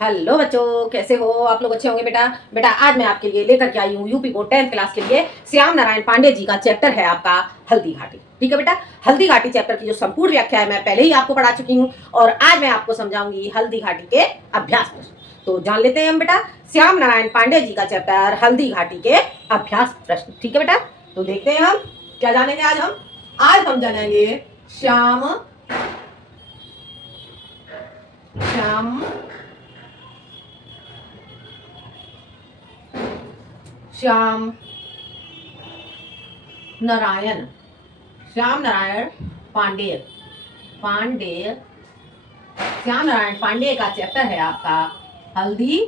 Hello बच्चों, कैसे हो आप लोग? अच्छे होंगे बेटा। बेटा आज मैं आपके लिए लेकर के आई हूँ यूपी बोर्ड 10th क्लास के लिए श्याम नारायण पांडे जी का चैप्टर है आपका हल्दी घाटी। ठीक है बेटा, हल्दी घाटी चैप्टर की जो संपूर्ण व्याख्या है मैं पहले ही आपको पढ़ा चुकी हूँ और आज मैं आपको समझाऊंगी हल्दी घाटी के अभ्यास प्रश्न। तो जान लेते हैं हम बेटा श्याम नारायण पांडे जी का चैप्टर हल्दी घाटी के अभ्यास प्रश्न। ठीक है बेटा, तो देखते हैं हम क्या जानेंगे आज हम जानेंगे श्याम नारायण पांडेय श्याम नारायण पांडेय का चैप्टर है आपका हल्दी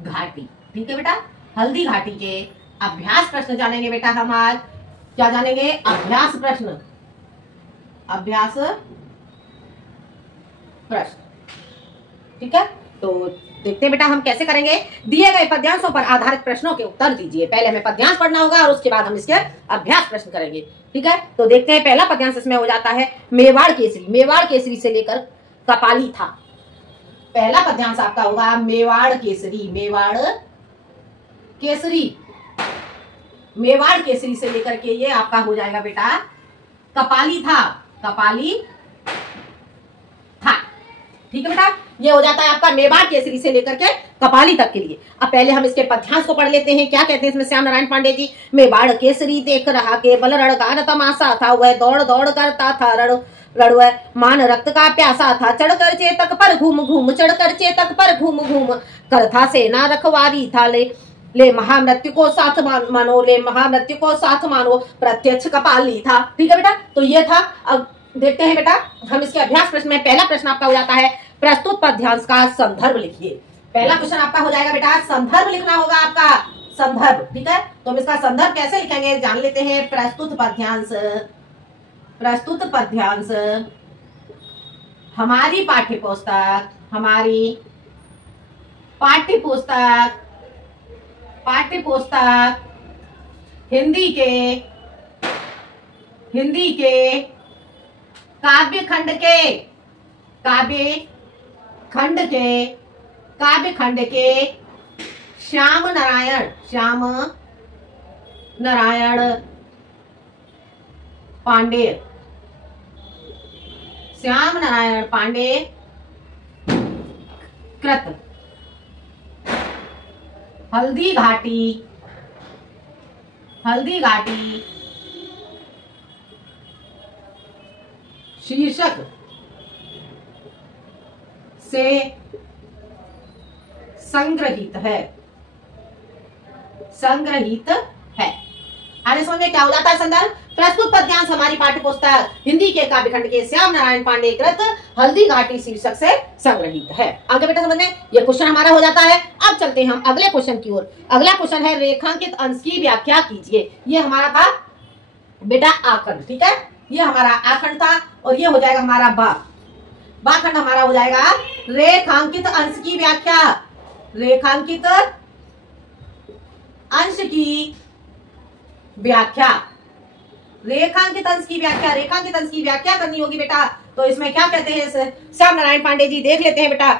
घाटी। ठीक है बेटा, हल्दी घाटी के अभ्यास प्रश्न जानेंगे बेटा हम आज। क्या जानेंगे? अभ्यास प्रश्न। ठीक है, तो देखते हैं बेटा हम कैसे करेंगे। दिए गए पद्यांशों पर आधारित प्रश्नों के उत्तर दीजिए। पहले हमें पद्यांश पढ़ना होगा और उसके बाद हम इसके अभ्यास प्रश्न करेंगे। ठीक है, तो देखते हैं पहला पद्यांश इसमें हो जाता है मेवाड़ केसरी से लेकर कपाली था। पहला पद्यांश आपका होगा मेवाड़ केसरी से लेकर के ये आपका हो जाएगा बेटा कपाली था। ठीक है बेटा, ये हो जाता है आपका मेवाड़ केसरी से लेकर के कपाली तक के लिए। अब पहले हम इसके पद्यांश को पढ़ लेते हैं। क्या कहते हैं इसमें श्याम नारायण पांडे जी? मेवाड़ केसरी देख रहा केवल रणगान तमाशा था, वह दौड़ दौड़ करता था रणवह मान रक्त का प्यासा था, चढ़कर चेतक पर घूम करथा सेना रखवारी था, ले महामृत्यु को साथ मानो प्रत्यक्ष कपाली था। ठीक है बेटा, तो ये था। अब देखते हैं बेटा हम इसके अभ्यास प्रश्न में पहला प्रश्न आपका हो जाता है प्रस्तुत पद्यांश का संदर्भ लिखिए। पहला क्वेश्चन आपका हो जाएगा बेटा संदर्भ लिखना होगा आपका संदर्भ। ठीक है, तो हम इसका संदर्भ कैसे लिखेंगे जान लेते हैं। प्रस्तुत पद्यांश हमारी पाठ्यपुस्तक हिंदी के काव्य खंड के श्याम नारायण पांडे कृत हल्दी घाटी शीर्षक से संग्रहित है। आगे समझ में क्या हो जाता है संदर्भ? प्रस्तुत पद्यांश हमारी पाठ्यपुस्तक हिंदी के काव्यखंड के श्याम नारायण पांडे कृत हल्दी घाटी शीर्षक से संग्रहित है। आगे बेटा समझ में ये क्वेश्चन हमारा हो जाता है। अब चलते हैं हम अगले क्वेश्चन की ओर। अगला क्वेश्चन है रेखांकित अंश की व्याख्या कीजिए। ये हमारा था बेटा आखंड। ठीक है, ये हमारा आखंड था और ये हो जाएगा हमारा बाखंड हमारा हो जाएगा रेखांकित अंश की व्याख्या। रेखांकित अंश की व्याख्या करनी होगी बेटा। तो इसमें क्या कहते हैं श्याम नारायण पांडे जी? देख लेते हैं बेटा,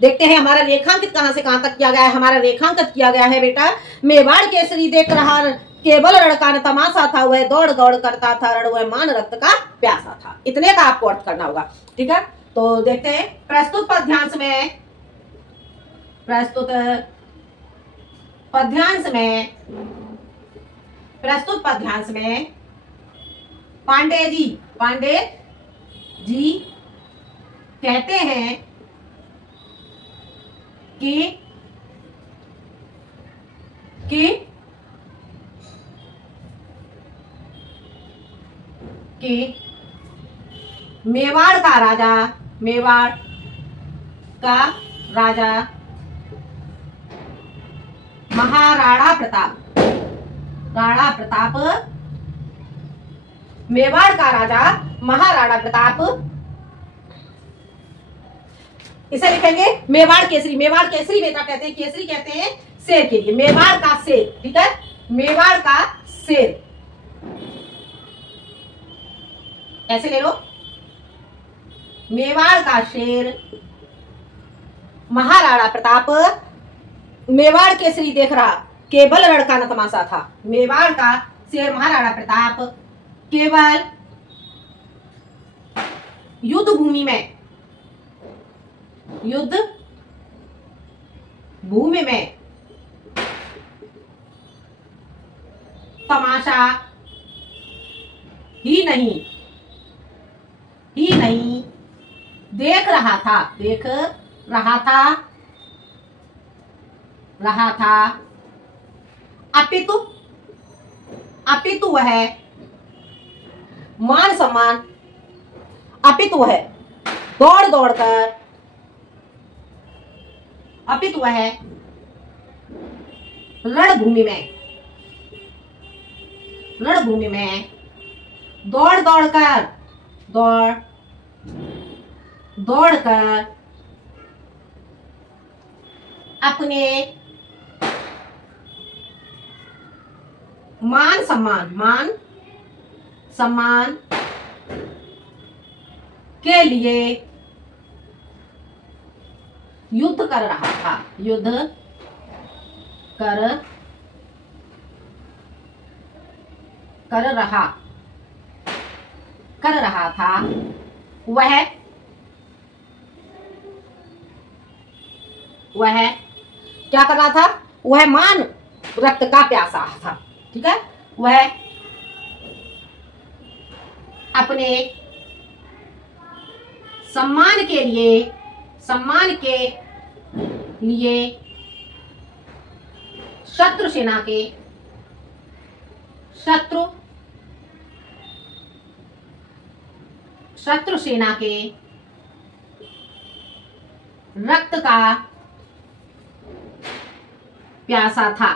देखते हैं हमारा रेखांकित कहां से कहां तक किया गया है। हमारा रेखांकित किया गया है बेटा मेवाड़ केसरी देख रहा केवल रणगान तमाशा था, वह दौड़ दौड़ करता था रणवह मान रक्त का प्यासा था। इतने का आपको अर्थ करना होगा। ठीक है, तो देखते हैं प्रस्तुत पद्यांश में पांडे जी कहते हैं कि मेवाड़ का राजा महाराणा प्रताप मेवाड़ का राजा महाराणा प्रताप, इसे लिखेंगे मेवाड़ केसरी बेटा कहते हैं, केसरी कहते हैं शेर के लिए, मेवाड़ का शेर। ठीक है, मेवाड़ का शेर ऐसे ले लो, मेवाड़ का शेर महाराणा प्रताप मेवाड़ केसरी देख रहा, केवल रण का न तमाशा था। मेवाड़ का शेर महाराणा प्रताप केवल युद्ध भूमि में तमाशा ही नहीं देख रहा था अपितु वह मान सम्मान, अपितु वह दौड़ दौड़ कर, अपितु वह रणभूमि में दौड़ दौड़ कर अपने मान सम्मान के लिए युद्ध कर रहा था। वह क्या कर रहा था? वह मान रक्त का प्यासा था। ठीक है, वह अपने सम्मान के लिए शत्रु सेना के रक्त का प्यासा था।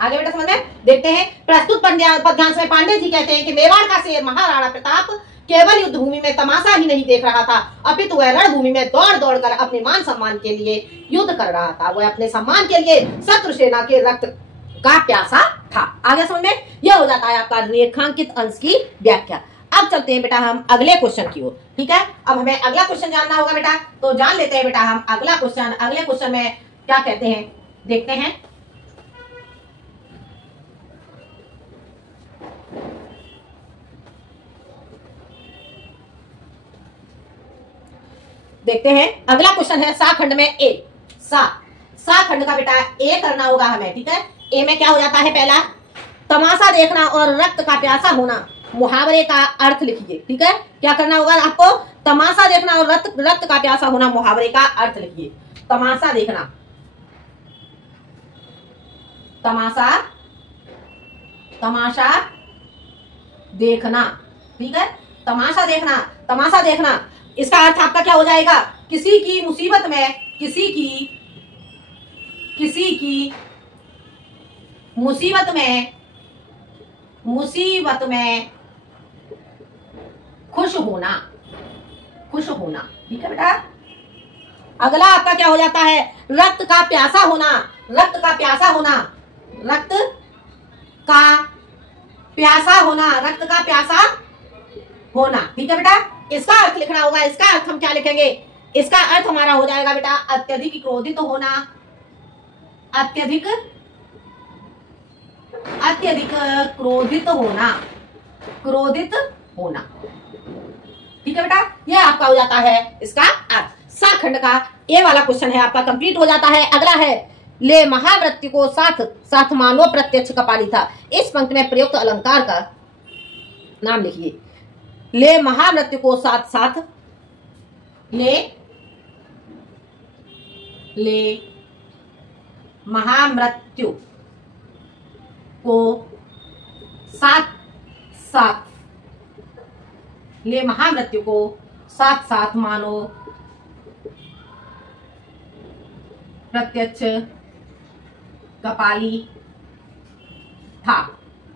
आगे बेटा समझ में देखते हैं। प्रस्तुत पद्यांश में पांडे जी कहते हैं कि मेवाड़ का शेर महाराणा प्रताप केवल युद्ध भूमि में तमाशा ही नहीं देख रहा था, अपितु वह रणभूमि में दौड़ दौड़ कर अपने मान सम्मान के लिए युद्ध कर रहा था। वह अपने सम्मान के लिए शत्रु सेना के रक्त का प्यासा था। आगे समझ में यह हो जाता है आपका रेखांकित अंश की व्याख्या। अब चलते हैं बेटा हम अगले क्वेश्चन की ओर। ठीक है, अब हमें अगला क्वेश्चन जानना होगा बेटा, तो जान लेते हैं बेटा हम अगला क्वेश्चन। अगले क्वेश्चन में क्या कहते हैं देखते हैं। अगला क्वेश्चन है सा खंड में ए। सा खंड का बेटा ए करना होगा हमें। ठीक है, ए में क्या हो जाता है? पहला तमाशा देखना और रक्त का प्यासा होना, मुहावरे का अर्थ लिखिए। ठीक है, क्या करना होगा आपको? तमाशा देखना और रक्त का प्यासा होना, मुहावरे का अर्थ लिखिए। तमाशा देखना, तमाशा देखना। ठीक है, तमाशा देखना इसका अर्थ आपका क्या हो जाएगा? किसी की मुसीबत में खुश होना। ठीक है बेटा, अगला आपका क्या हो जाता है? रक्त का प्यासा होना। ठीक है बेटा, इसका अर्थ लिखना होगा। इसका अर्थ हम क्या लिखेंगे? इसका अर्थ हमारा हो जाएगा बेटा अत्यधिक क्रोधित होना। अत्यधिक क्रोधित होना। ठीक है बेटा, यह आपका हो जाता है इसका अर्थ। सा खंड का ए वाला क्वेश्चन है आपका कंप्लीट हो जाता है। अगला है ले महावृत्ति को साथ मानो प्रत्यक्ष कपाली था। इस पंक्ति में प्रयुक्त अलंकार का नाम लिखिए। ले महामृत्यु को साथ ले महामृत्यु को साथ मानो प्रत्यक्ष कपाली था।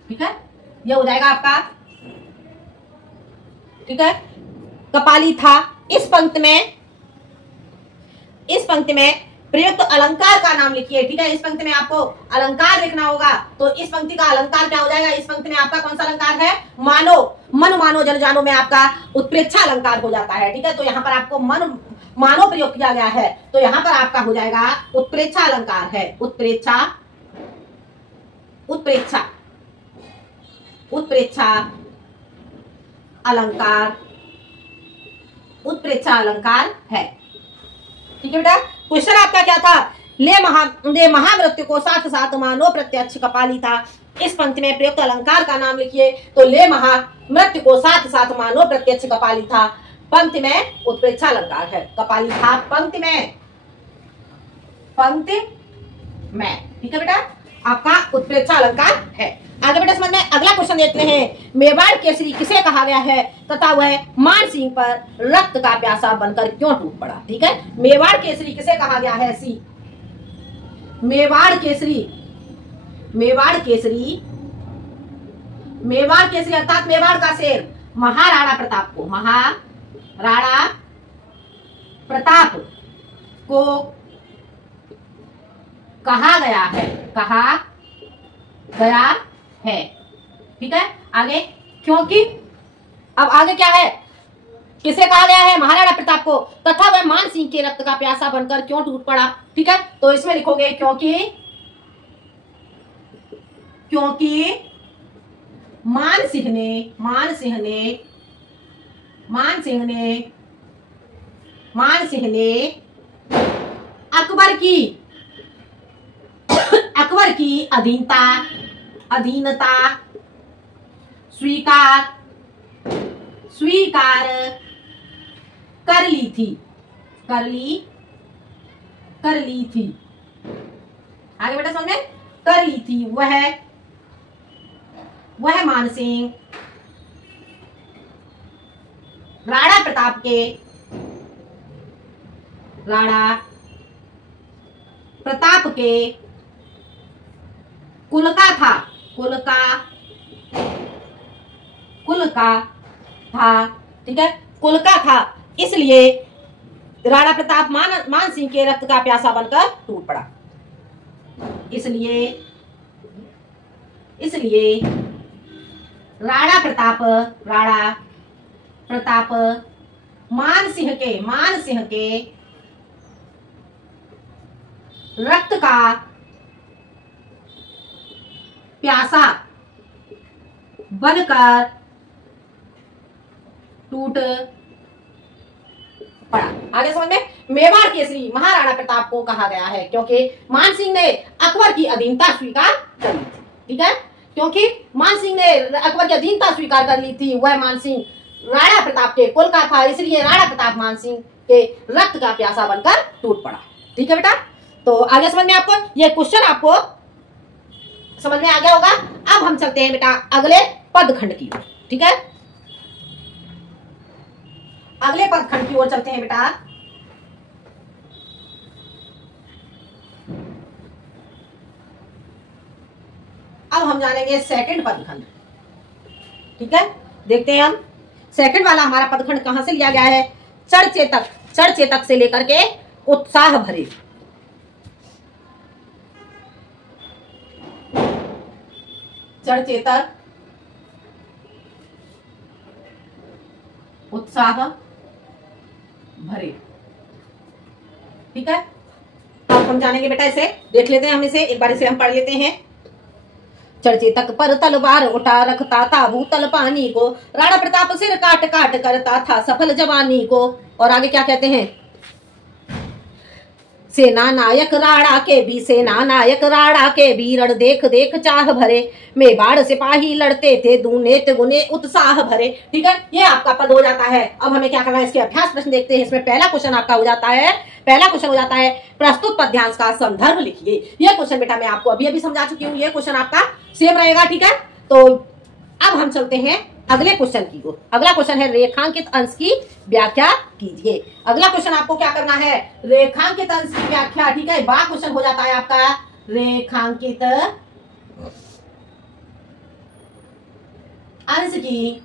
ठीक है, यह हो जाएगा आपका। ठीक है, कपाली था। इस पंक्ति में प्रयुक्त अलंकार का नाम लिखिए। ठीक है, इस पंक्ति में आपको अलंकार लिखना होगा। तो इस पंक्ति का अलंकार क्या हो जाएगा? इस पंक्ति में आपका कौन सा अलंकार है? मन मानो जन जानो में आपका उत्प्रेक्षा अलंकार हो जाता है। ठीक है, तो यहाँ पर आपको मन मानव प्रयोग किया गया है, तो यहाँ पर आपका हो जाएगा उत्प्रेक्षा अलंकार है। उत्प्रेक्षा उत्प्रेक्षा उत्प्रेक्षा अलंकार, उत्प्रेक्षा अलंकार है। ठीक है बेटा। क्वेश्चन आपका क्या था? ले महामृत्यु को साथ साथ मानो प्रत्यक्ष कपाली था। इस पंक्ति में प्रयुक्त अलंकार का नाम लिखिए। तो ले महामृत्यु को साथ साथ मानो प्रत्यक्ष कपाली था, पंक्ति में उत्प्रेक्षा अलंकार है। कपाली था पंक्ति में, पंक्ति में। ठीक है बेटा, आपका उत्प्रेक्षा अलंकार है। आगे बेटा समझ में अगला क्वेश्चन देखते हैं। मेवाड़ केसरी किसे कहा गया है तथा वह मान सिंह पर रक्त का प्यासा बनकर क्यों टूट पड़ा? ठीक है, मेवाड़ केसरी किसे कहा गया है? सी मेवाड़ केसरी, मेवाड़ केसरी, मेवाड़ केसरी अर्थात मेवाड़ का शेर महाराणा प्रताप को, महाराणा प्रताप को कहा गया है, कहा गया है। ठीक है, आगे क्योंकि अब आगे क्या है? किसे कहा गया है? महाराणा प्रताप को, तथा वह मान सिंह के रक्त का प्यासा बनकर क्यों टूट पड़ा। ठीक है, तो इसमें लिखोगे क्योंकि, क्योंकि मान सिंह ने अकबर की अधीनता स्वीकार कर ली थी। आगे बेटा समझ में, कर ली थी। वह मान सिंह राणा प्रताप के कुल का था। ठीक है, कुल का था, इसलिए राणा प्रताप मान सिंह के रक्त का प्यासा बनकर टूट पड़ा। इसलिए राणा प्रताप मान सिंह के रक्त का प्यासा बनकर टूट पड़ा। आगे समझ में, मेवाड़ केसरी महाराणा प्रताप को कहा गया है क्योंकि मान सिंह ने अकबर की अधीनता स्वीकार कर ली थी। ठीक है, क्योंकि मान सिंह ने अकबर की अधीनता स्वीकार कर ली थी, वह मान सिंह राणा प्रताप के कुल का था, इसलिए राणा प्रताप मान सिंह के रक्त का प्यासा बनकर टूट पड़ा। ठीक है बेटा, तो आगे समझ में आपको ये क्वेश्चन आपको समझ में आ गया होगा। अब हम चलते हैं बेटा अगले पदखंड की ओर। ठीक है, अगले पदखंड की ओर चलते हैं बेटा। अब हम जानेंगे सेकंड पदखंड। ठीक है, देखते हैं हम सेकंड वाला हमारा पदखंड कहां से लिया गया है। चढ़ चेतक से लेकर के उत्साह भरे। चढ़ चेतक, उत्साह भरे। ठीक है, अब हम जानेंगे बेटा, इसे देख लेते हैं, हम इसे एक बार इसे हम पढ़ लेते हैं। चढ़ चेतक पर तलवार उठा रखता था भूतल पानी को, राणा प्रताप सिर काट काट करता था सफल जवानी को। और आगे क्या कहते हैं? सेना नायक राणा के भी रण देख देख चाह भरे, मेवाड़ सिपाही लड़ते थे दूने तिगुने उत्साह भरे। ठीक है, ये आपका पद हो जाता है। अब हमें क्या करना है, इसके अभ्यास प्रश्न देखते हैं। इसमें पहला क्वेश्चन आपका हो जाता है, प्रस्तुत पद्यांश का संदर्भ लिखिए। ये क्वेश्चन बेटा मैं आपको अभी समझा चुकी हूँ, ये क्वेश्चन आपका सेम रहेगा। ठीक है, तो अब हम चलते हैं अगले क्वेश्चन की ओर। अगला क्वेश्चन है रेखांकित अंश की व्याख्या कीजिए। अगला क्वेश्चन आपको क्या करना है, रेखांकित अंश की व्याख्या। ठीक है, बा क्वेश्चन हो जाता है आपका रेखांकित अंश की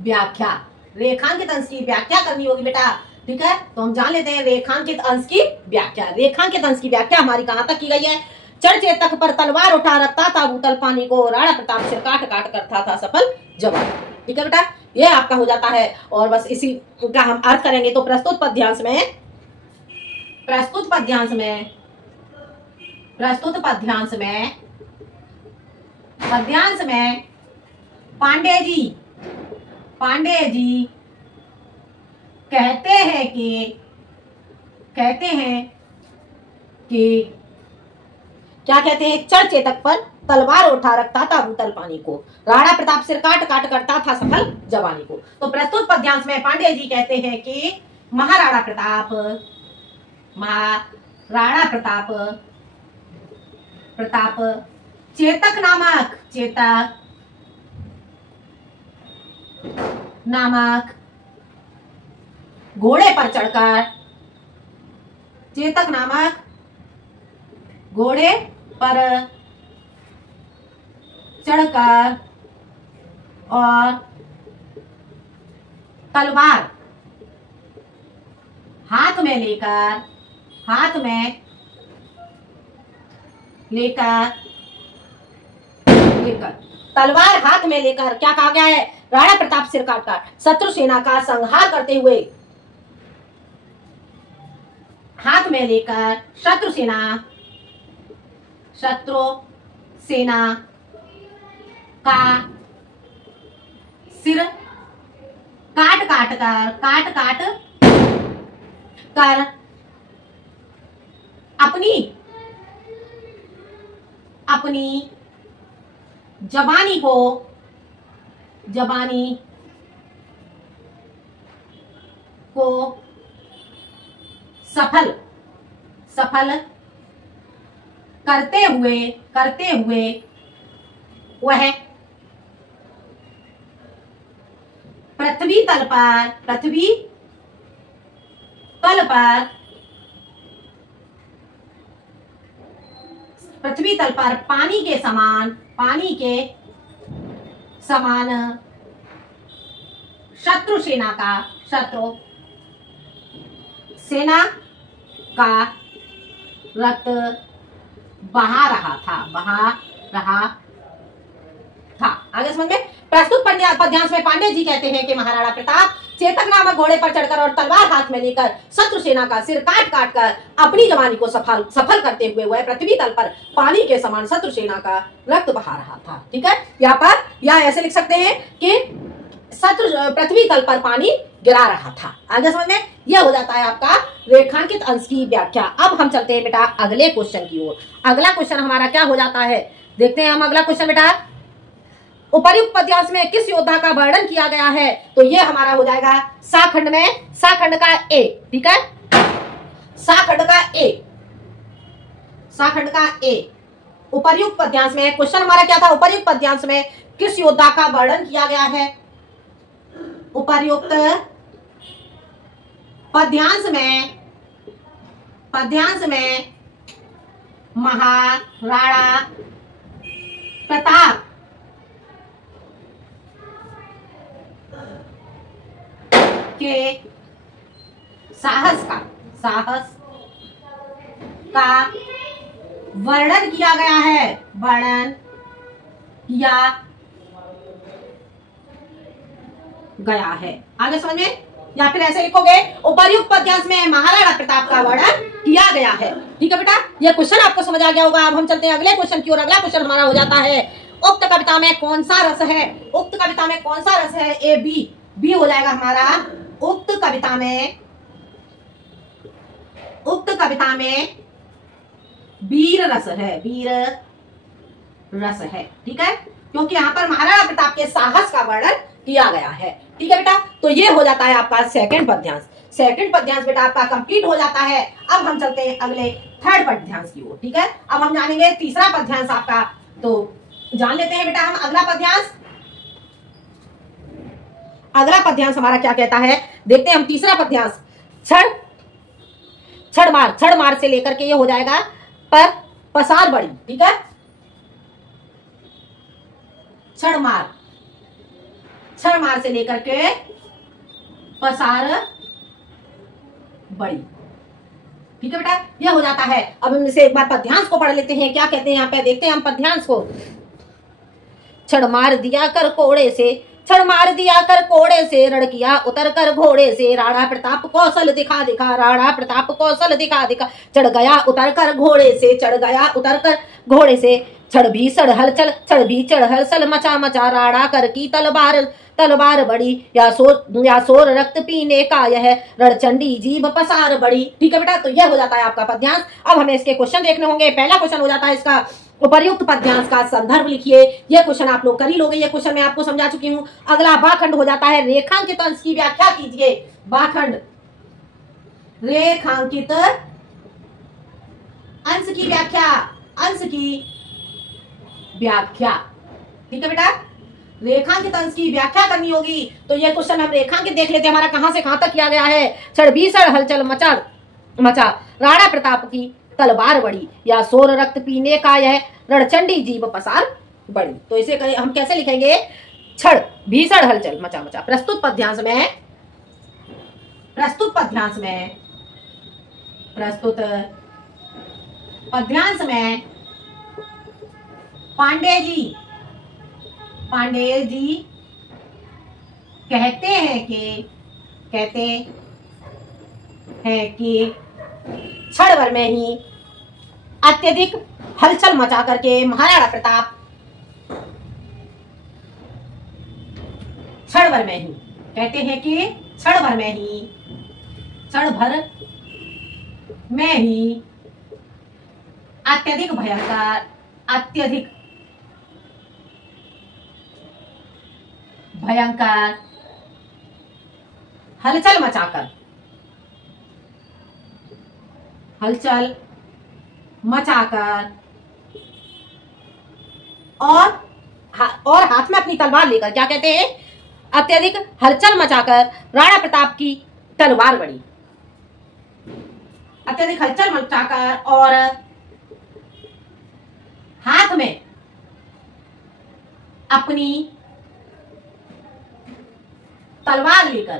व्याख्या। रेखांकित अंश की व्याख्या करनी होगी बेटा। ठीक है, तो हम जान लेते हैं रेखांकित अंश की व्याख्या। रेखांकित अंश की व्याख्या हमारी कहां तक की गई है? चढ़ चेतक पर तलवार उठा रखता था भूतल पानी को, राणा प्रताप सिर काट काट करता था सफल जवान। ठीक है बेटा, ये आपका हो जाता है। और बस इसी का हम अर्थ करेंगे। तो प्रस्तुत पद्यांश में पांडे जी कहते हैं कि क्या कहते हैं, चढ़ चेतक पर तलवार उठा रखता था भूतल पानी को, राणा प्रताप सिर काट काट करता था सफल जवानी को। तो प्रस्तुत पद्यांश में पांडे जी कहते हैं कि महाराणा प्रताप चेतक नामक घोड़े पर चढ़कर और तलवार हाथ में लेकर तलवार हाथ में लेकर क्या कहा गया है, राणा प्रताप सिर काट काट शत्रु सेना का संहार करते हुए, हाथ में लेकर शत्रु सेना का सिर काट काट कर अपनी जवानी को सफल करते हुए वह पृथ्वी तल पर पानी के समान शत्रु सेना का रक्त बहा रहा था। आगे समझ में। प्रस्तुत पद्यांश में पांडे जी कहते हैं कि महाराणा प्रताप चेतक नामक घोड़े पर चढ़कर और तलवार हाथ में लेकर शत्रु सेना का सिर काट काट कर अपनी जवानी को सफल करते हुए वह पृथ्वी तल पर पानी के समान शत्रु सेना का रक्त बहा रहा था। ठीक है, यहाँ पर या ऐसे लिख सकते हैं कि पृथ्वी तल पर पानी गिरा रहा था। आगे समझ में। यह हो जाता है आपका रेखांकित अंश की व्याख्या। अब हम चलते हैं बेटा अगले क्वेश्चन की ओर। अगला क्वेश्चन हमारा क्या हो जाता है, देखते हैं हम अगला क्वेश्चन बेटा। उपर्युक्त पद्यांश में किस योद्धा का वर्णन किया गया है, तो ये हमारा हो जाएगा साखंड का ए। ठीक है, साखंड का ए। उपर्युक्त पद्यांश में क्वेश्चन हमारा क्या था, उपर्युक्त पद्यांश में किस योद्धा का वर्णन किया गया है। उपर्युक्त पद्यांश में महाराणा प्रताप के साहस का वर्णन किया गया है, आगे समझे। या फिर ऐसे लिखोगे उपर्युक्त पद्यांश में महाराणा प्रताप का वर्णन किया गया है। ठीक है बेटा, यह क्वेश्चन आपको समझ आ गया होगा। अब हम चलते हैं अगले क्वेश्चन की ओर। अगला क्वेश्चन हमारा हो जाता है उक्त कविता में कौन सा रस है। उक्त कविता में कौन सा रस है, ए बी हो जाएगा हमारा। उक्त कविता में वीर रस है। ठीक है, क्योंकि यहाँ पर महाराणा प्रताप के साहस का वर्णन किया गया है। ठीक है बेटा, तो ये हो जाता है आपका सेकंड पद्यांश। सेकंड पद्यांश बेटा आपका कंप्लीट हो जाता है। अब हम चलते हैं अगले थर्ड पद्यांश की ओर। ठीक है, अब हम जानेंगे तीसरा पद्यांश आपका, तो जान लेते हैं बेटा हम अगला पद्यांश। अगला पद्यांश हमारा क्या कहता है, देखते हैं हम तीसरा पद्यांश। छड़ मार से लेकर के ये हो जाएगा पसार बड़ी। ठीक है, छड़ मार से लेकर के पसार बड़ी। ठीक है बेटा, यह हो जाता है। अब हम इसे एक बार पद्यांश को पढ़ लेते हैं, क्या कहते हैं यहाँ पे, देखते हैं हम पद्यांश को। छड़ मार दिया कर कोड़े से, छड़ मार दिया कर कोड़े से, रण किया उतर कर घोड़े से, राणा प्रताप कौशल दिखा दिखा, राणा प्रताप कौशल दिखा दिखा, चढ़ गया उतर कर घोड़े से, चढ़ गया उतर कर घोड़े से, छड़ भी चढ़ हलचल, छड़ भी चढ़ हलचल, मचा मचा, राणा कर की तलवार, तलवार बड़ी, या सोर रक्त पीने का यह, रणचंडी जीभ पसार बड़ी। ठीक है बेटा, तो यह हो जाता है आपका पद्यांश। अब हमें इसके क्वेश्चन देखने होंगे। पहला क्वेश्चन हो जाता है इसका, उपर्युक्त पद्यांश का संदर्भ लिखिए। यह क्वेश्चन आप लोग कर ही लोगे, यह क्वेश्चन मैं आपको समझा चुकी हूं। अगला बाखंड हो जाता है, रेखांकित अंश की व्याख्या कीजिए। बाखंड, रेखांकित अंश की व्याख्या, अंश की व्याख्या। ठीक है बेटा, रेखांकित अंश की व्याख्या करनी होगी। तो यह क्वेश्चन हम रेखांकित देख लेते हैं, हमारा कहां से कहां तक किया गया है। छड़ भीषण हलचल मचा मचा, राणा प्रताप की तलवार बड़ी, या सोर रक्त पीने का यह, रणचंडी जीभ पसार बड़ी। तो इसे हम कैसे लिखेंगे, छड़ भीषण हलचल मचा मचा। प्रस्तुत पद्यांश में, प्रस्तुत पद्यांश में, प्रस्तुत पद्यांश में पांडे जी कहते हैं कि क्षण भर में ही अत्यधिक हलचल मचा करके महाराणा प्रताप, क्षण भर में ही, कहते हैं कि क्षण भर में ही, क्षण भर में ही अत्यधिक भयंकर, अत्यधिक भयंकर हलचल मचाकर, हलचल मचाकर, और हाथ में अपनी तलवार लेकर, क्या कहते हैं, अत्यधिक हलचल मचाकर राणा प्रताप की तलवार बड़ी, अत्यधिक हलचल मचाकर और हाथ में अपनी तलवार लेकर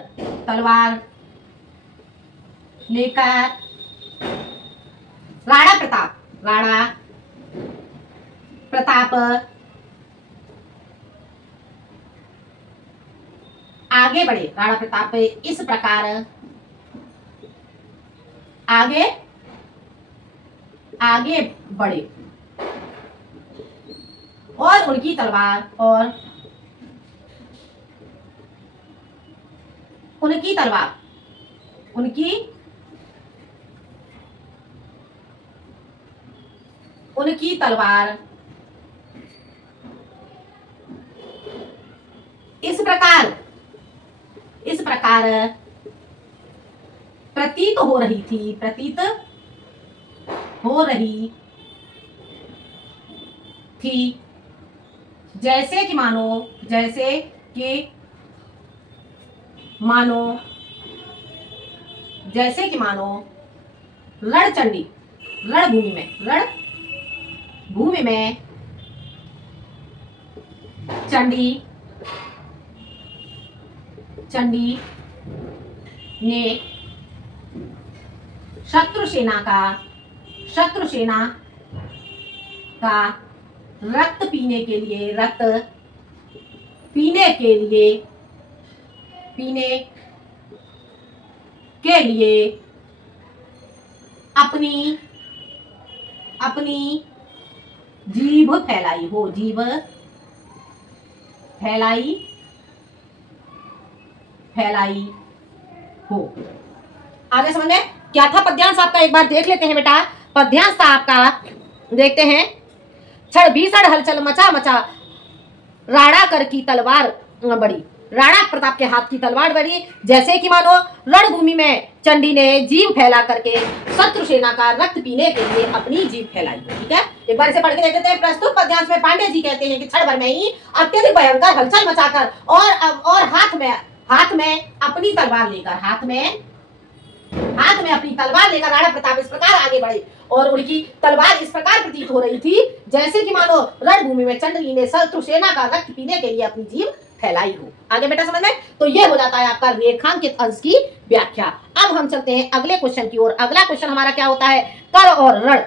राणा प्रताप आगे बढ़े। राणा प्रताप इस प्रकार आगे बढ़े और उनकी तलवार इस प्रकार प्रतीत हो रही थी जैसे कि मानो रणभूमि में चंडी ने शत्रु सेना का रक्त पीने के लिए अपनी जीभ फैलाई हो। आगे समझ में क्या था पद्यांश आपका, एक बार देख लेते हैं बेटा। पद्यांश था आपका, देखते हैं, छड़ भीषण हलचल मचा मचा, राणा कर की तलवार बड़ी, राणा प्रताप के हाथ की तलवार बड़ी, जैसे कि मानो रणभूमि में चंडी ने जीभ फैला करके शत्रु सेना का रक्त पीने के लिए अपनी जीभ फैलाई। ठीक है, एक बार इसे पढ़ के देख लेते हैं। प्रस्तुत पद्यांश में पांडे जी कहते हैं कि क्षण भर में ही अत्यधिक भयंकर हलचल मचाकर और हाथ में अपनी तलवार लेकर, हाथ में अपनी तलवार लेकर राणा प्रताप इस प्रकार आगे बढ़े और उनकी तलवार इस प्रकार प्रतीत हो रही थी जैसे कि मानो रणभूमि में चंडी ने शत्रु सेना का रक्त पीने के लिए अपनी जीभ फैलाई हो। आगे बेटा समझ में? तो ये हो जाता है आपका रेखांकित अंश की व्याख्या। अब हम चलते हैं अगले क्वेश्चन की ओर। अगला क्वेश्चन हमारा क्या होता है? कर और ऋण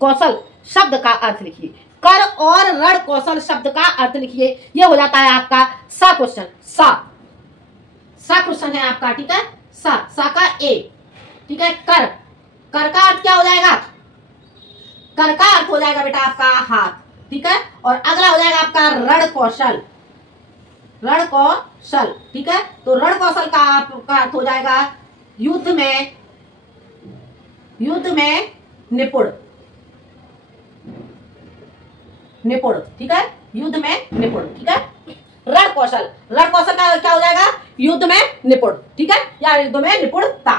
कौशल शब्द का अर्थ लिखिए। कर और ऋण कौशल शब्द का अर्थ लिखिए। ये हो जाता है आपका सा क्वेश्चन। सा क्वेश्चन है आपका, ठीक है। सा का ए, ठीक है। कर का अर्थ क्या हो जाएगा? कर का अर्थ हो जाएगा बेटा आपका हाथ, ठीक है। और अगला हो जाएगा आपका ऋण कौशल, ठीक है। तो ऋण कौशल का अर्थ हो जाएगा युद्ध में निपुण, ठीक है। युद्ध में निपुण, ठीक है। ऋण कौशल का क्या हो जाएगा? युद्ध में निपुण, ठीक है, या युद्ध में निपुणता,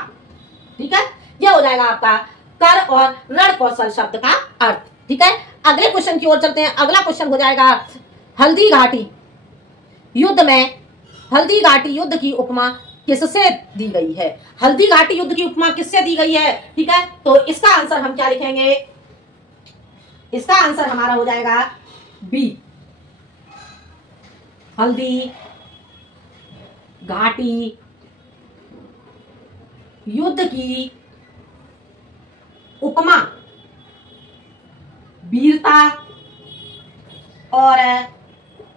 ठीक है। यह हो जाएगा आपका कर और ऋण कौशल शब्द का अर्थ, ठीक है। अगले क्वेश्चन की ओर चलते हैं। अगला क्वेश्चन हो जाएगा हल्दी घाटी युद्ध की उपमा किससे दी गई है? हल्दी घाटी युद्ध की उपमा किससे दी गई है, ठीक है। तो इसका आंसर हम क्या लिखेंगे? इसका आंसर हमारा हो जाएगा बी, हल्दी घाटी युद्ध की उपमा वीरता और संघर्ष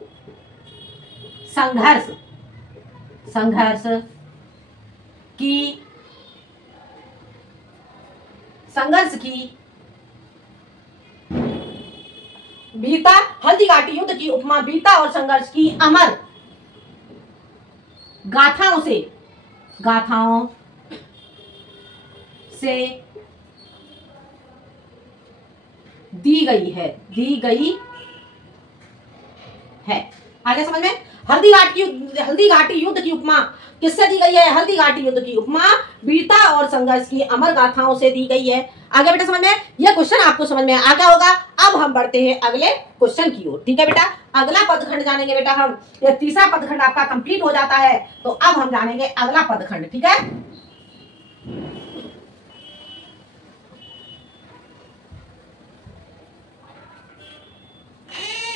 की वीरता, हल्दी घाटी युद्ध की उपमा वीरता और संघर्ष की अमर गाथाओं से दी गई है। आगे समझ में? हल्दी घाटी युद्ध की उपमा किससे दी गई है? हल्दी घाटी युद्ध की उपमा वीरता और संघर्ष की अमर गाथाओं से दी गई है। आगे बेटा समझ में? यह क्वेश्चन आपको समझ में आ गया होगा। अब हम बढ़ते हैं अगले क्वेश्चन की ओर, ठीक है बेटा। अगला पदखंड जानेंगे बेटा हम। यह तीसरा पदखंड आपका कंप्लीट हो जाता है, तो अब हम जानेंगे अगला पदखंड, ठीक है।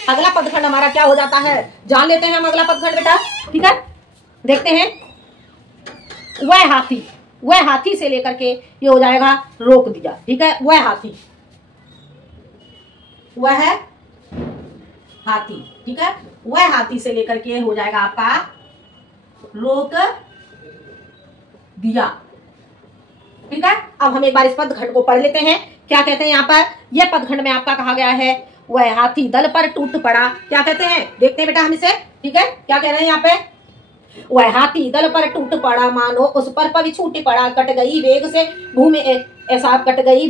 अगला पदखंड हमारा क्या हो जाता है? जान लेते हैं हम अगला पदखंड बेटा, ठीक है। देखते हैं। वह हाथी से लेकर के ये हो जाएगा रोक दिया, ठीक है। वह हाथी, ठीक है। वह हाथी से लेकर के हो जाएगा आपका रोक दिया, ठीक है। अब हम एक बार इस पदखंड को पढ़ लेते हैं। क्या कहते हैं यहाँ पर? यह पदखंड में आपका कहा गया है वह हाथी दल पर टूट पड़ा। क्या कहते हैं? देखते हैं बेटा हम इसे, ठीक है। क्या कह रहे हैं यहाँ पे? वह हाथी दल पर टूट पड़ा, मानो उस पर पग छूट पड़ा, कट गई वेग से भूमि ऐसा, कट गई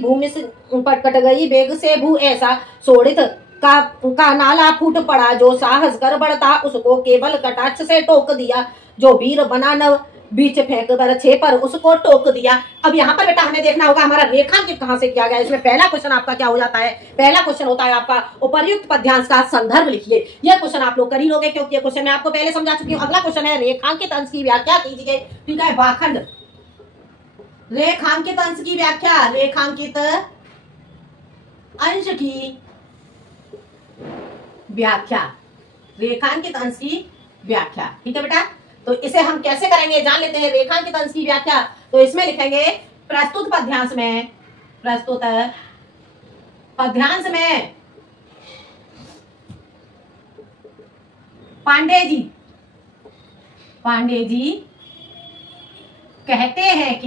वेग से भू ऐसा, सोड़ित का नाला फूट पड़ा, जो साहस कर बढ़ता उसको केवल कटाक्ष से टोक दिया, जो वीर बना नव बीच फेंक बरछे पर उसको टोक दिया। अब यहाँ पर बेटा हमें देखना होगा हमारा रेखांकित कहाँ से किया गया है। इसमें पहला क्वेश्चन आपका क्या हो जाता है? पहला क्वेश्चन होता है आपका उपर्युक्त पद्यांश का संदर्भ लिखिए। यह क्वेश्चन आप लोग कर ही लोगे, क्योंकि यह क्वेश्चन मैं आपको पहले समझा चुकी हूँ। अगला क्वेश्चन है रेखांकित अंश की व्याख्या कीजिए, ठीक है। भाखंड रेखांकित अंश की व्याख्या, रेखांकित अंश की व्याख्या, ठीक है बेटा। तो इसे हम कैसे करेंगे जान लेते हैं। रेखांकित अंश की व्याख्या, तो इसमें लिखेंगे प्रस्तुत पद्यांश में पांडे जी कहते हैं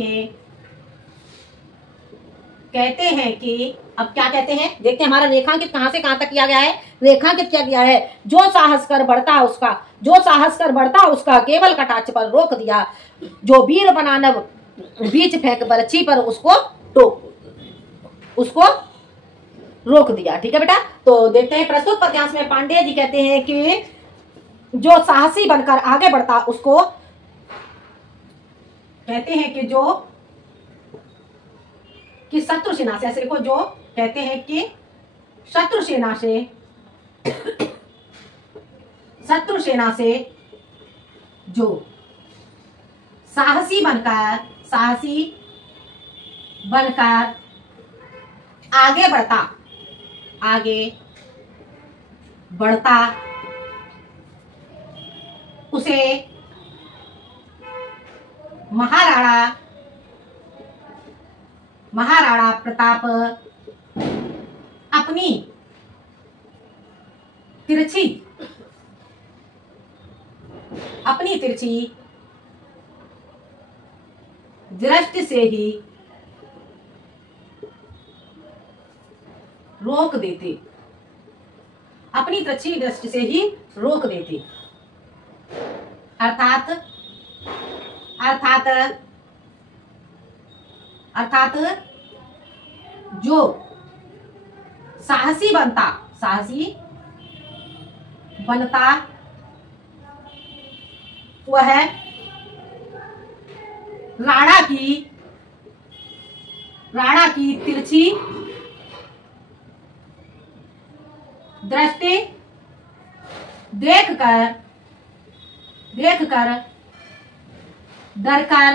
कि अब क्या कहते हैं देखते हैं। हमारा रेखांकित कहां से कहां तक किया गया है? रेखांकित क्या किया है? जो साहस कर बढ़ता उसका केवल कटाक्ष पर रोक दिया, जो वीर बना नव बीच फेंक बरछी पर उसको रोक दिया, ठीक है बेटा। तो देखते हैं प्रस्तुत पद्यांश में पांडे जी कहते हैं कि जो साहसी बनकर आगे बढ़ता उसको कहते हैं कि शत्रु सेना से, ऐसे लिखो, जो कहते हैं कि शत्रु सेना से जो साहसी बनकर आगे बढ़ता उसे महाराणा प्रताप अपनी तिरछी दृष्टि से ही रोक देते, अपनी तिरछी दृष्टि से ही रोक देते। अर्थात जो साहसी बनता वह राणा की तिरछी दृष्टि देखकर डरकर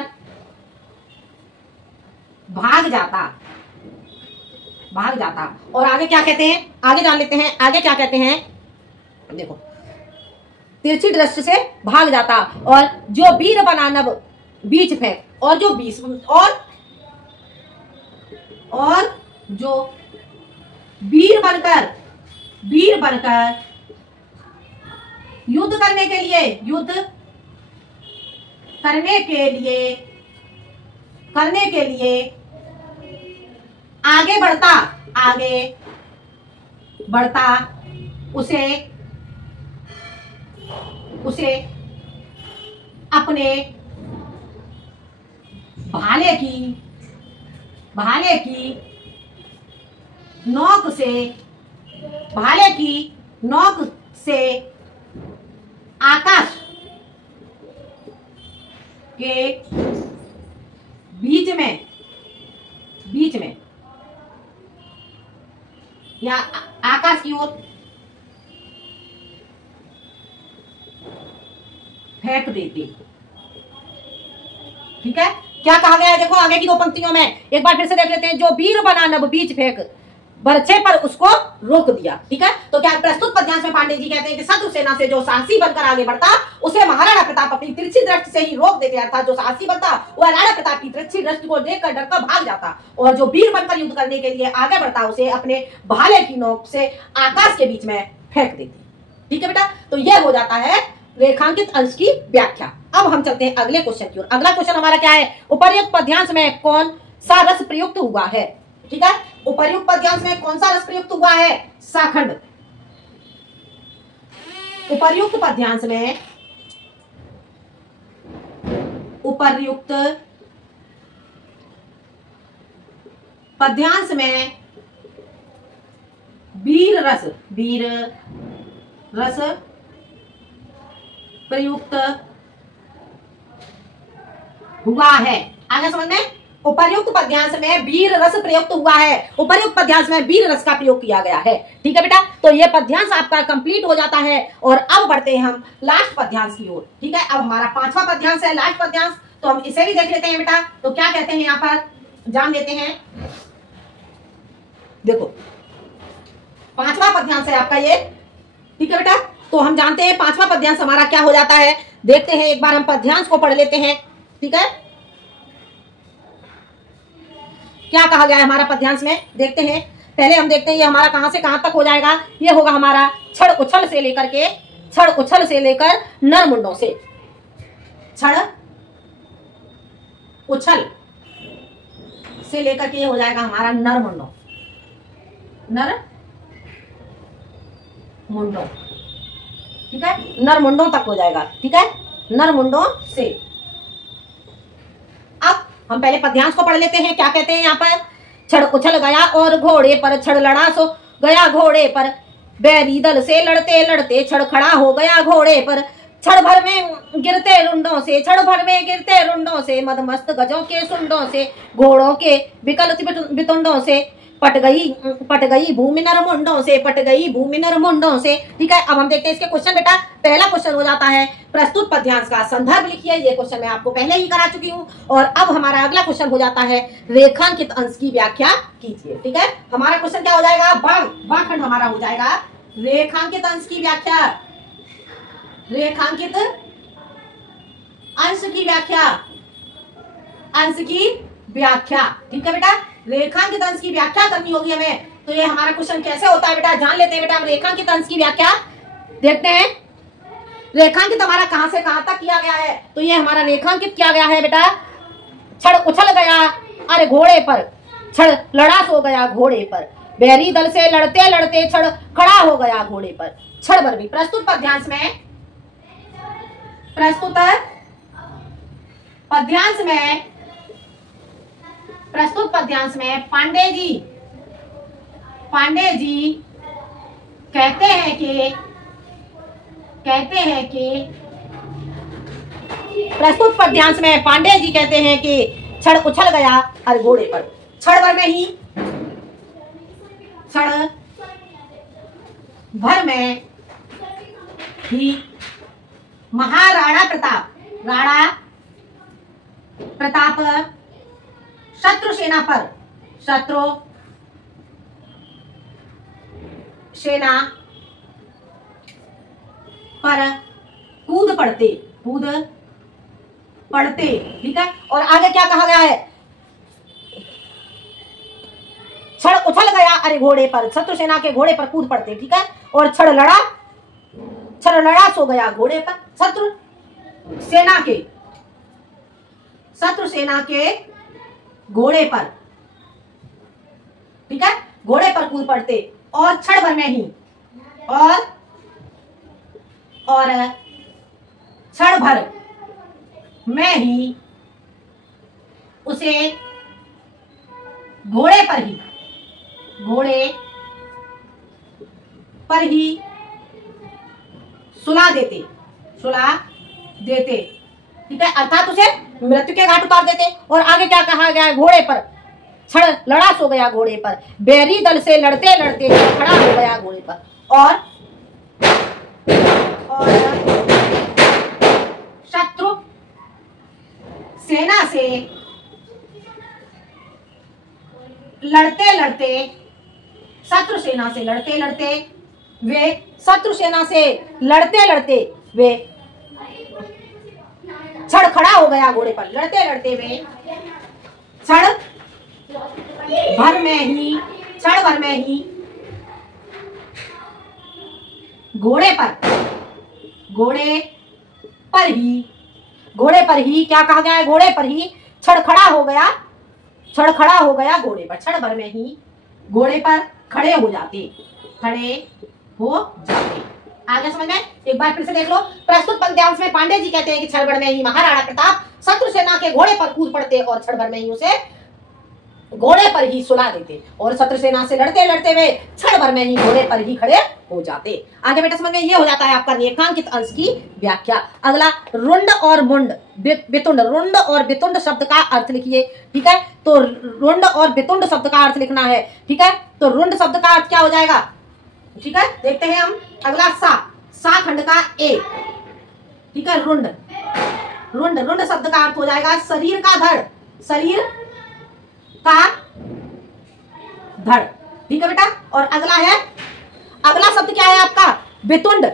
भाग जाता। और आगे क्या कहते हैं, आगे जान लेते हैं। आगे क्या कहते हैं, देखो, तिरछी दृष्टि से भाग जाता और जो वीर बना नभ बीच फेंक, और जो वीर बनकर युद्ध करने के लिए आगे बढ़ता उसे अपने भाले की नोक से आकाश के बीच में या आकाश की ओर फेंक देते। ठीक है, क्या कहा गया है, देखो आगे की दो पंक्तियों में एक बार फिर से देख लेते हैं। जो वीर बना नभ बीच फेंक, बरछे पर उसको रोक दिया। ठीक है, तो क्या प्रस्तुत पद्यांश में पांडे जी कहते हैं कि शत्रु सेना से जो साहसी बनकर आगे बढ़ता उसे महाराणा प्रताप अपनी तिरछी दृष्टि से ही रोक देते। अर्थात जो साहसी बनता वह राणा प्रताप की तिरछी दृष्टि को देखकर डरकर भाग जाता, और जो वीर बनकर युद्ध करने के लिए आगे बढ़ता उसे अपने भाले की नोक से आकाश के बीच में फेंक देती। ठीक है बेटा, तो यह हो जाता है रेखांकित अंश की व्याख्या। अब हम चलते हैं अगले क्वेश्चन की ओर। अगला क्वेश्चन हमारा क्या है, उपर्युक्त पद्यांश में कौन सा रस प्रयुक्त हुआ है। ठीक है, उपर्युक्त पद्यांश में कौन सा रस प्रयुक्त हुआ है, साखंड। उपर्युक्त पद्यांश में वीर रस प्रयुक्त हुआ है। आगे समझ में, उपर्युक्त पद्यांश में वीर रस प्रयुक्त हुआ है। उपर्युक्त पद्यांश में वीर रस का प्रयोग किया गया है। ठीक है बेटा, तो ये पद्यांश आपका कंप्लीट हो जाता है और अब बढ़ते हैं हम लास्ट पद्यांश की ओर। ठीक है, अब हमारा पांचवा पद्यांश है लास्ट पद्यांश, तो हम इसे भी देख लेते हैं बेटा। तो क्या कहते हैं, यहाँ पर जान लेते हैं। देखो, पांचवा पद्यांश है आपका ये। ठीक है बेटा, तो हम जानते हैं पांचवा पद्यांश हमारा क्या हो जाता है। देखते हैं, एक बार हम पद्यांश को पढ़ लेते हैं। ठीक है, क्या कहा गया है हमारा पद्यांश में, देखते हैं। पहले हम देखते हैं ये हमारा कहां से कहां तक हो जाएगा। ये होगा हमारा छड़ उछल से लेकर नरमुंडों से। छड़ उछल से लेकर के ये हो जाएगा हमारा नरमुंडों। ठीक है, नरमुंडों तक हो जाएगा। ठीक है, नरमुंडों से। अब हम पहले पद्यांश को पढ़ लेते हैं। क्या कहते हैं यहाँ पर, छड़ उछल गया और घोड़े पर छड़ लड़ा, सो गया घोड़े पर बैरी दल से लड़ते लड़ते छड़ खड़ा हो गया घोड़े पर। छड़ भर में गिरते रुंडों से मदमस्त गजों के सुंडों से, घोड़ों के विकल बितुंडों से पट गई भूमि नरमुंडों से। ठीक है, अब हम देखते हैं इसके क्वेश्चन बेटा। पहला क्वेश्चन हो जाता है, प्रस्तुत पद्यांश का संदर्भ लिखिए। ये क्वेश्चन मैं आपको पहले ही करा चुकी हूँ। और अब हमारा अगला क्वेश्चन हो जाता है, रेखांकित अंश की व्याख्या कीजिए। ठीक है, हमारा क्वेश्चन क्या हो जाएगा, बा खंड हमारा हो जाएगा रेखांकित अंश की व्याख्या। रेखांकित अंश की व्याख्या, अंश की व्याख्या। ठीक है बेटा, रेखांकित अंश की व्याख्या करनी होगी हमें। तो ये हमारा क्वेश्चन कैसे होता है बेटा, जान लेते हैं बेटा हम रेखांकित अंश की व्याख्या। देखते हैं रेखांकित हमारा कहां से कहां तक किया गया है। तो ये हमारा रेखांकित किया गया है बेटा, छड़ उछल गया अरे घोड़े पर, छड़ लड़ा सो गया घोड़े पर, बैरी दल से लड़ते लड़ते छड़ खड़ा हो गया घोड़े पर, छड़ भर भी। प्रस्तुत पद्यांश में, प्रस्तुत पद्यांश में, प्रस्तुत पद्यांश में पांडे जी कहते हैं कि प्रस्तुत पद्यांश में पांडे जी कहते हैं कि छड़ उछल गया हर घोड़े पर, छड़ भर में ही महाराणा प्रताप शत्रु सेना पर कूद पड़ते। ठीक है, और आगे क्या कहा गया है, छड़ उछल गया अरे घोड़े पर, शत्रु सेना के घोड़े पर कूद पड़ते। ठीक है, और छड़ लड़ा सो गया घोड़े पर, शत्रु सेना के घोड़े पर। ठीक है, घोड़े पर कूद पड़ते और क्षण भर में ही, और क्षण भर में ही उसे घोड़े पर ही सुला देते। ठीक है, अर्थात उसे मृत्यु के घाट उतार देते। और आगे क्या कहा गया है, घोड़े पर छड़ लड़ा सो गया घोड़े पर, बैरी दल से लड़ते लड़ते खड़ा हो गया घोड़े पर, और शत्रु सेना से लड़ते लड़ते वे छड़ खड़ा हो गया घोड़े पर, लड़ते लड़ते वे क्षण भर में ही घोड़े पर ही क्या कहा गया है, घोड़े पर ही छड़ खड़ा हो गया घोड़े पर, क्षण भर में ही घोड़े पर खड़े हो जाते। आगे समझ में, एक बार फिर से देख लो। प्रस्तुत पद्यांश में पांडे जी कहते हैं कि क्षण भर में ही महाराणा प्रताप शत्रु सेना के घोड़े पर कूद पड़ते और क्षण भर में ही उसे घोड़े पर ही सुला देते, और शत्रु सेना से लड़ते लड़ते वे क्षण भर में ही घोड़े पर ही खड़े हो जाते। आगे बेटा समझ में, ये हो जाता है आपका रेखांकित अंश की व्याख्या। अगला रुंड और मुंड वितुंड। रुंड और वितुंड शब्द का अर्थ लिखिए। ठीक है, तो रुंड और वितुंड शब्द का अर्थ लिखना है। ठीक है, तो रुंड शब्द का अर्थ क्या हो जाएगा, ठीक है, देखते हैं हम। अगला सा खंड का ए। ठीक है, रुंड शब्द का अर्थ हो जाएगा शरीर का धड़। ठीक है बेटा, और अगला शब्द क्या है आपका, वितुंड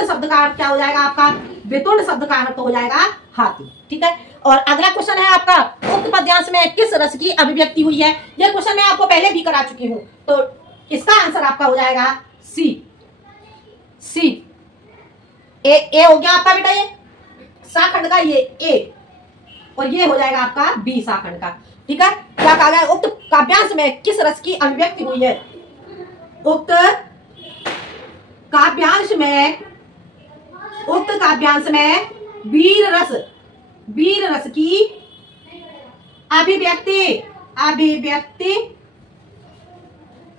शब्द का अर्थ क्या हो जाएगा आपका, वितुंड शब्द का अर्थ हो जाएगा हाथी। ठीक है, और अगला क्वेश्चन है आपका, उक्त पद्यांश में किस रस की अभिव्यक्ति हुई है। यह क्वेश्चन मैं आपको पहले भी करा चुकी हूं, तो इसका आंसर आपका हो जाएगा सी। ए हो गया आपका बेटा, ये साखंड का ये ए, और ये हो जाएगा आपका बी साखंड का। ठीक है, क्या कहा गया, उक्त काव्यांश में किस रस की अभिव्यक्ति हुई है। उक्त काव्यांश में वीर रस की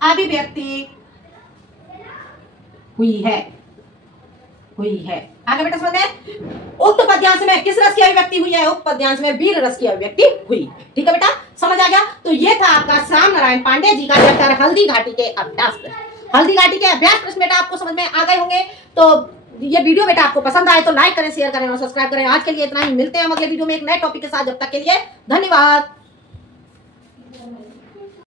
अभिव्यक्ति हुई है। आगे बेटा समझ में, उक्त पद्यांश में किस रस की अभिव्यक्ति हुई है, उक्त पद्यांश में वीर रस की अभिव्यक्ति हुई। ठीक है बेटा, समझ आ गया। तो ये था आपका श्याम नारायण पांडे जी का चैप्टर हल्दी घाटी के अभ्यास प्रश्न बेटा आपको समझ में आ गए होंगे। तो ये वीडियो बेटा आपको पसंद आए तो लाइक करें, शेयर करें और सब्सक्राइब करें। आज के लिए इतना ही, मिलते हैं हम अगले वीडियो में एक नए टॉपिक के साथ। जब तक के लिए धन्यवाद।